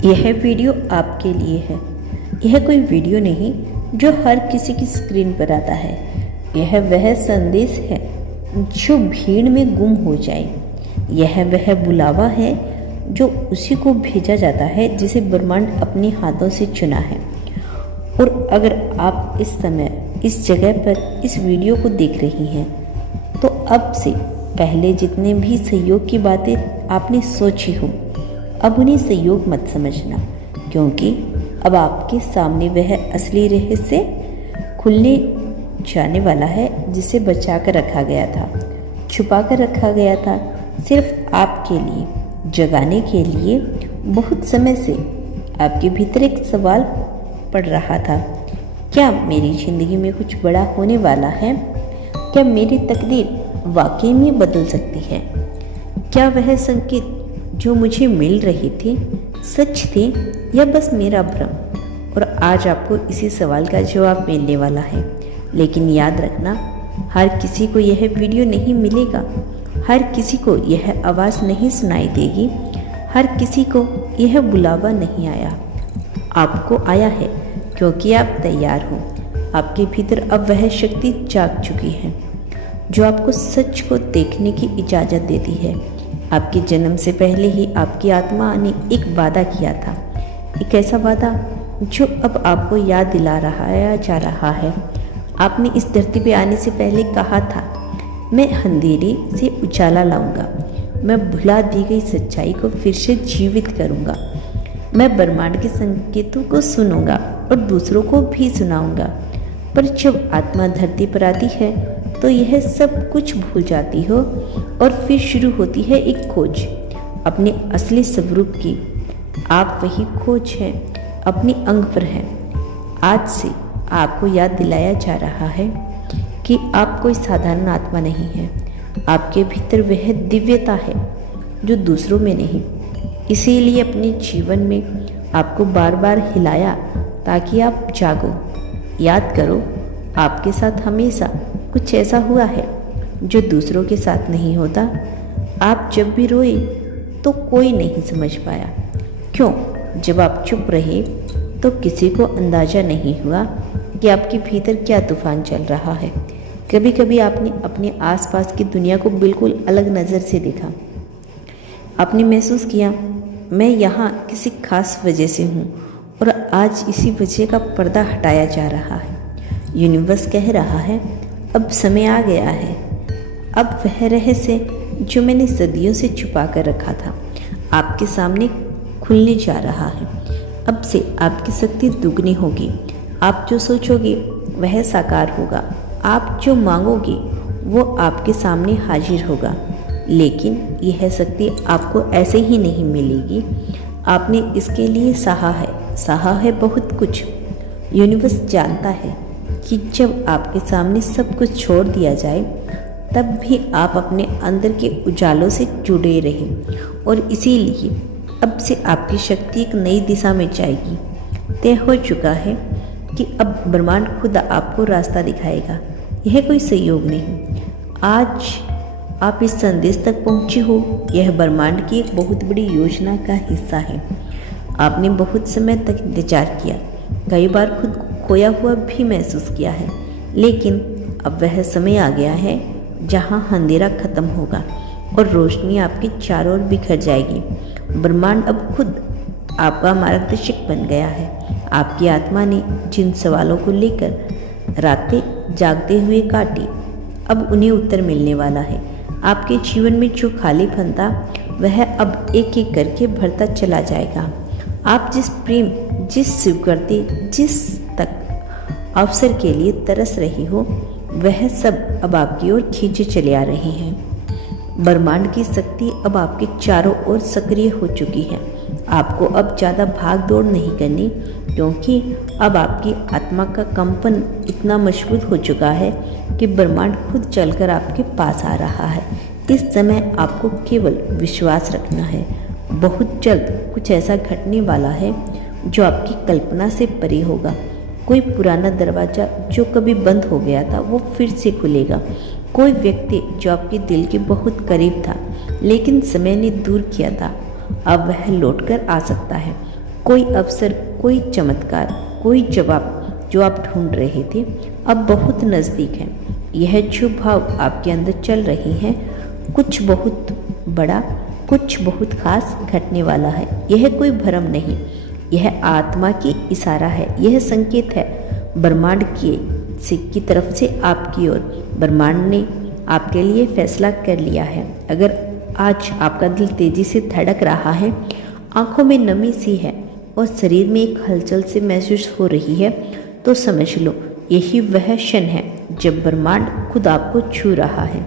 यह वीडियो आपके लिए है। यह कोई वीडियो नहीं जो हर किसी की स्क्रीन पर आता है। यह वह संदेश है जो भीड़ में गुम हो जाए। यह वह बुलावा है जो उसी को भेजा जाता है जिसे ब्रह्मांड अपने हाथों से चुना है। और अगर आप इस समय इस जगह पर इस वीडियो को देख रही हैं तो अब से पहले जितने भी सहयोग की बातें आपने सोची हो, अब उन्हें सहयोग मत समझना, क्योंकि अब आपके सामने वह असली रहस्य खुलने जाने वाला है जिसे बचा कर रखा गया था, छुपा कर रखा गया था, सिर्फ आपके लिए, जगाने के लिए। बहुत समय से आपके भीतर एक सवाल पड़ रहा था, क्या मेरी जिंदगी में कुछ बड़ा होने वाला है? क्या मेरी तकदीर वाकई में बदल सकती है? क्या वह संकेत जो मुझे मिल रहे थे सच थे या बस मेरा भ्रम? और आज आपको इसी सवाल का जवाब मिलने वाला है। लेकिन याद रखना, हर किसी को यह वीडियो नहीं मिलेगा, हर किसी को यह आवाज़ नहीं सुनाई देगी, हर किसी को यह बुलावा नहीं आया। आपको आया है क्योंकि आप तैयार हो। आपके भीतर अब वह शक्ति जाग चुकी है जो आपको सच को देखने की इजाज़त देती है। आपके जन्म से पहले ही आपकी आत्मा ने एक वादा किया था, एक ऐसा वादा जो अब आपको याद दिला रहा जा रहा है। आपने इस धरती पे आने से पहले कहा था, मैं अंधेरे से उजाला लाऊंगा, मैं भुला दी गई सच्चाई को फिर से जीवित करूंगा, मैं ब्रह्मांड के संकेतों को सुनूंगा और दूसरों को भी सुनाऊंगा। पर जब आत्मा धरती पर आती है तो यह सब कुछ भूल जाती हो और फिर शुरू होती है एक खोज अपने असली स्वरूप की। आप वही खोज हैं, अपनी अंग पर हैं। आज से आपको याद दिलाया जा रहा है कि आप कोई साधारण आत्मा नहीं है। आपके भीतर वह दिव्यता है जो दूसरों में नहीं। इसीलिए अपने जीवन में आपको बार बार हिलाया ताकि आप जागो। याद करो, आपके साथ हमेशा कुछ ऐसा हुआ है जो दूसरों के साथ नहीं होता। आप जब भी रोए तो कोई नहीं समझ पाया। क्यों? जब आप चुप रहे तो किसी को अंदाजा नहीं हुआ कि आपके भीतर क्या तूफान चल रहा है। कभी कभी आपने अपने आसपास की दुनिया को बिल्कुल अलग नज़र से देखा। आपने महसूस किया, मैं यहाँ किसी खास वजह से हूँ, और आज इसी वजह का पर्दा हटाया जा रहा है। यूनिवर्स कह रहा है, अब समय आ गया है। अब वह रहस्य जो मैंने सदियों से छुपा कर रखा था आपके सामने खुलने जा रहा है। अब से आपकी शक्ति दुगनी होगी। आप जो सोचोगे वह साकार होगा, आप जो मांगोगे वो आपके सामने हाजिर होगा। लेकिन यह शक्ति आपको ऐसे ही नहीं मिलेगी। आपने इसके लिए सहा है बहुत कुछ। यूनिवर्स जानता है कि जब आपके सामने सब कुछ छोड़ दिया जाए तब भी आप अपने अंदर के उजालों से जुड़े रहें, और इसीलिए अब से आपकी शक्ति एक नई दिशा में जाएगी। तय हो चुका है कि अब ब्रह्मांड खुद आपको रास्ता दिखाएगा। यह कोई संयोग नहीं। आज आप इस संदेश तक पहुँचे हो, यह ब्रह्मांड की एक बहुत बड़ी योजना का हिस्सा है। आपने बहुत समय तक इंतजार किया, कई बार खुद को खोया हुआ भी महसूस किया है, लेकिन अब वह समय आ गया है जहां अंधेरा खत्म होगा और रोशनी आपके चारों ओर बिखर जाएगी। ब्रह्मांड अब खुद आपका मार्गदर्शक बन गया है। आपकी आत्मा ने जिन सवालों को लेकर रातें जागते हुए काटी, अब उन्हें उत्तर मिलने वाला है। आपके जीवन में जो खालीपन था वह अब एक एक करके भरता चला जाएगा। आप जिस प्रेम, जिस स्वीकृति, जिस तक अवसर के लिए तरस रही हो, वह सब अब आपकी ओर खींचे चले आ रहे हैं। ब्रह्मांड की शक्ति अब आपके चारों ओर सक्रिय हो चुकी है। आपको अब ज़्यादा भाग दौड़ नहीं करनी, क्योंकि अब आपकी आत्मा का कंपन इतना मजबूत हो चुका है कि ब्रह्मांड खुद चलकर आपके पास आ रहा है। इस समय आपको केवल विश्वास रखना है। बहुत जल्द कुछ ऐसा घटने वाला है जो आपकी कल्पना से परे होगा। कोई पुराना दरवाज़ा जो कभी बंद हो गया था वो फिर से खुलेगा। कोई व्यक्ति जो आपके दिल के बहुत करीब था लेकिन समय ने दूर किया था, अब वह लौटकर आ सकता है। कोई अवसर, कोई चमत्कार, कोई जवाब जो आप ढूंढ रहे थे अब बहुत नज़दीक है। यह शुभ भाव आपके अंदर चल रही है। कुछ बहुत बड़ा, कुछ बहुत खास घटने वाला है। यह कोई भ्रम नहीं, यह आत्मा की इशारा है। यह संकेत है ब्रह्मांड की तरफ से आपकी ओर। ब्रह्मांड ने आपके लिए फैसला कर लिया है। अगर आज आपका दिल तेजी से धड़क रहा है, आंखों में नमी सी है और शरीर में एक हलचल से महसूस हो रही है, तो समझ लो यही वह क्षण है जब ब्रह्मांड खुद आपको छू रहा है।